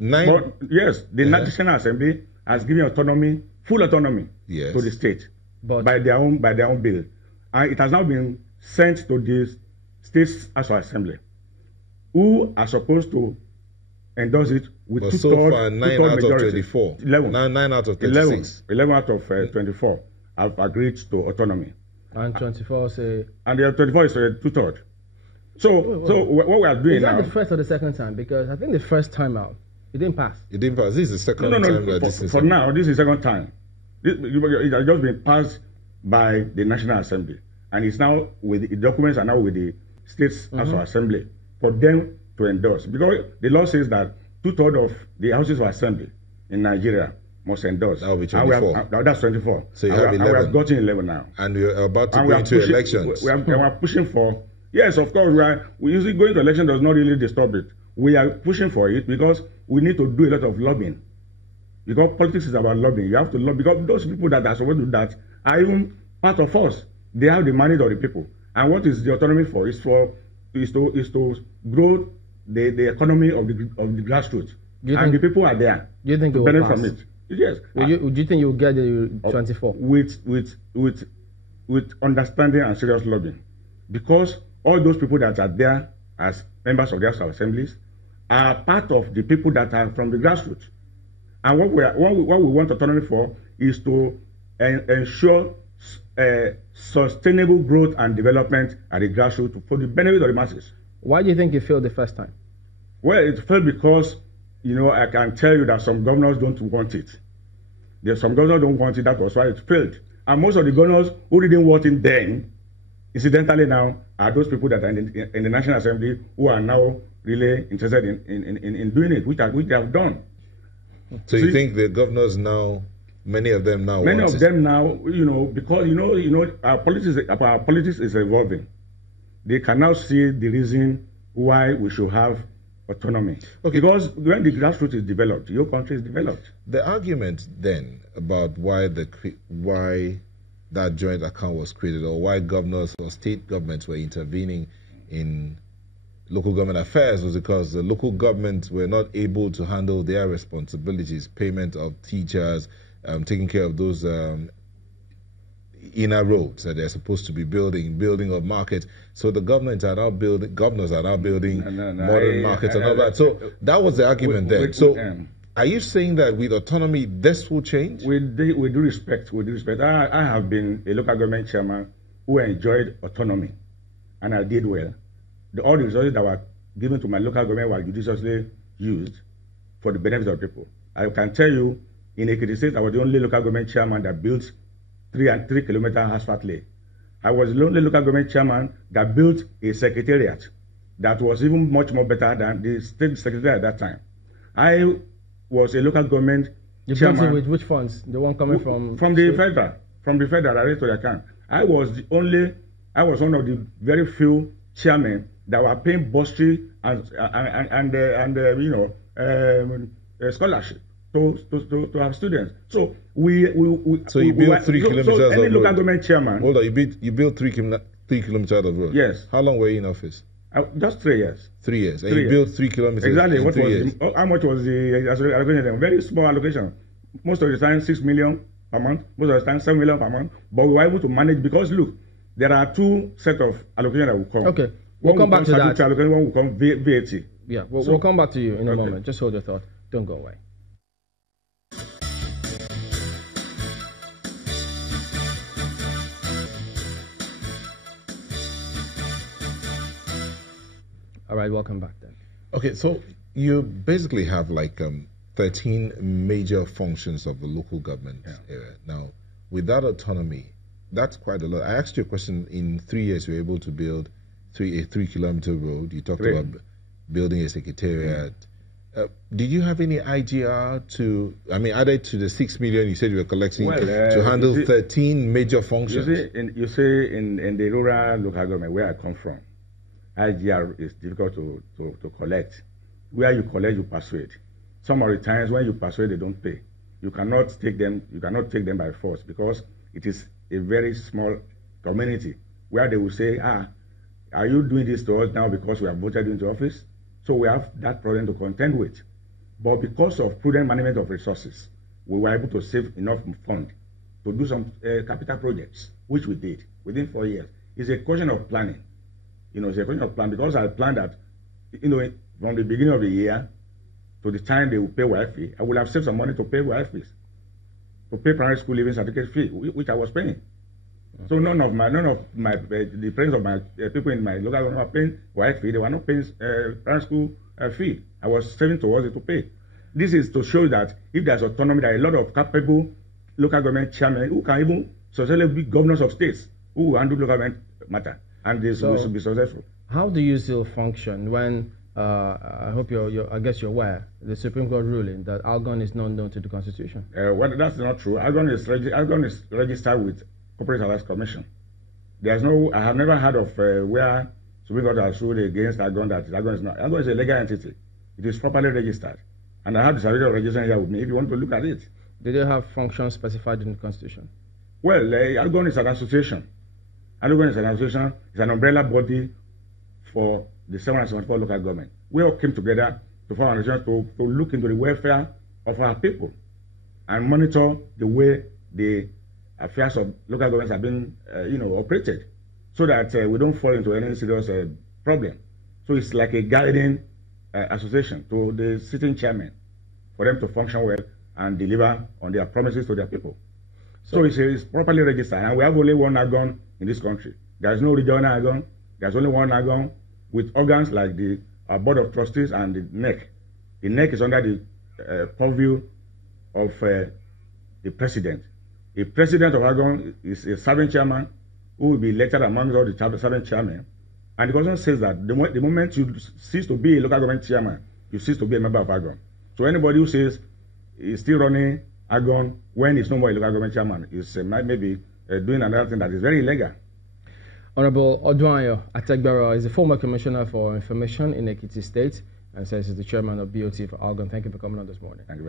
Yes, the National Assembly has given autonomy, full autonomy, to the state by their own bill, and it has now been sent to the states as assembly, who are supposed to endorse it with but so far 9 out of 24. 11. 9 out of 36. 11 out of 24 have agreed to autonomy. And 24 say. And the 24 is 2/3. So what we are doing now. Is that the first or the second time? Because I think the first time out, it didn't pass. It didn't pass. This is the second time that this is. For now, this is the second time. It has just been passed by the National Assembly, and it's now with the documents are now with the States House of Assembly for them to endorse. Because the law says that 2/3 of the houses of assembly in Nigeria must endorse. That will be 24. That's 24. So you have 11. We have gotten 11 now. And we are about to go into elections. We are pushing for. Yes, of course, we usually going to election does not really disturb it. We are pushing for it because we need to do a lot of lobbying. Because politics is about lobbying. You have to lobby because those people that are supposed to do that are even part of us. They have the money of the people. And what is the autonomy for? Is to grow the economy of the grassroots. And the people are there. Do you think to benefit from it? Yes. Do you think you will get the 24? With understanding and serious lobbying. Because all those people that are there as members of the House of Assemblies are part of the people that are from the grassroots. And what we want autonomy for is to ensure sustainable growth and development at the grassroots for the benefit of the masses. Why do you think it failed the first time? Well, it failed because, I can tell you that some governors don't want it. Some governors don't want it, that was why it failed. And most of the governors who didn't want it then, incidentally now, are those people that are in the National Assembly who are now really interested in doing it, which they have done. So you think the governors now, many of them now, because our politics is evolving. They can now see the reason why we should have autonomy. Okay. Because when the grassroots is developed, your country is developed. The argument then about why that joint account was created, or why governors or state governments were intervening in local government affairs, was because the local governments were not able to handle their responsibilities, payment of teachers, taking care of those inner roads that they're supposed to be building of markets. So the governors are now building modern markets and all that. So that was the argument then. Are you saying that with autonomy, this will change? With due respect, I have been a local government chairman who enjoyed autonomy, and I did well. All the resources that were given to my local government were judiciously used for the benefit of people. I can tell you, in Ekiti State, I was the only local government chairman that built 3-kilometer asphalt lane. I was the only local government chairman that built a secretariat that was even much more better than the state secretary at that time. I was a local government chairman. You built it with which funds? The one coming from the federal, I raised to the account. I was one of the very few chairmen that were paying bursary and scholarship to our students. So you built 3 kilometers of road. Any local government chairman. Hold on, you built 3 kilometers of road. Yes. How long were you in office? Just 3 years. 3 years. And you built 3 kilometers. Exactly. In 3 years. How much was the allocation? Very small allocation. Most of the time 6 million per month. Most of the time 7 million per month. But we were able to manage because look, there are 2 sets of allocation that will come. Okay. We'll come back to that. One will come VAT. Yeah. We'll come back to you in a moment. Just hold your thought. Don't go away. All right, welcome back then. Okay, so you basically have like 13 major functions of the local government area. Now, with that autonomy, that's quite a lot. I asked you a question. In 3 years, you were able to build a 3-kilometer road. You talked about building a secretariat. Did you have any idea added to the 6 million you said you were collecting to handle 13 major functions? You see, in the rural local government where I come from, IGR is difficult to collect. Where you collect, you persuade. Some of the times when you persuade, they don't pay. You cannot take them by force because it is a very small community where they will say, are you doing this to us now because we have voted you into office? So we have that problem to contend with. But because of prudent management of resources, we were able to save enough fund to do some capital projects, which we did within 4 years. It's a question of planning. It's a question of plan, because I planned that, from the beginning of the year to the time they will pay WAEC fee, I would have saved some money to pay WAEC fees, to pay primary school living certificate fee, which I was paying. Okay. So none of the parents of my people in my local government were paying WAEC fee. They were not paying primary school fee. I was saving towards it to pay. This is to show that if there's autonomy, there are a lot of capable local government chairmen who can even successfully be governors of states who will handle local government matter, and this will be successful. How do you still function when, I hope I guess you're aware, the Supreme Court ruling that Algon is not known to the Constitution? Well, that's not true. Algon is registered with Corporate Affairs Commission. I have never heard of where Supreme Court has ruled against Algon that Algon is not. Algon is a legal entity. It is properly registered. And I have the certificate of registration here with me if you want to look at it. Do they have functions specified in the Constitution? Well, Algon is an association. Algon is an association. It's an umbrella body for the 774 local government. We all came together to form an association to look into the welfare of our people and monitor the way the affairs of local governments have been, operated, so that we don't fall into any serious problem. So it's like a guiding association to the sitting chairman for them to function well and deliver on their promises to their people. So it's properly registered, and we have only one Algon in this country. There's no regional Algon. There's only one Algon with organs like the Board of Trustees and the NEC. The NEC is under the purview of the president. The president of Algon is a serving chairman who will be elected among all the serving chairmen. And the Constitution says that the moment you cease to be a local government chairman, you cease to be a member of Algon. So anybody who says he's still running Algon when he's no more a local government chairman is maybe doing another thing that is very illegal. Honorable Odunayo Ategbero is the former Commissioner for Information in Ekiti State and says he's the chairman of BOT for Algon. Thank you for coming on this morning. Thank you very much.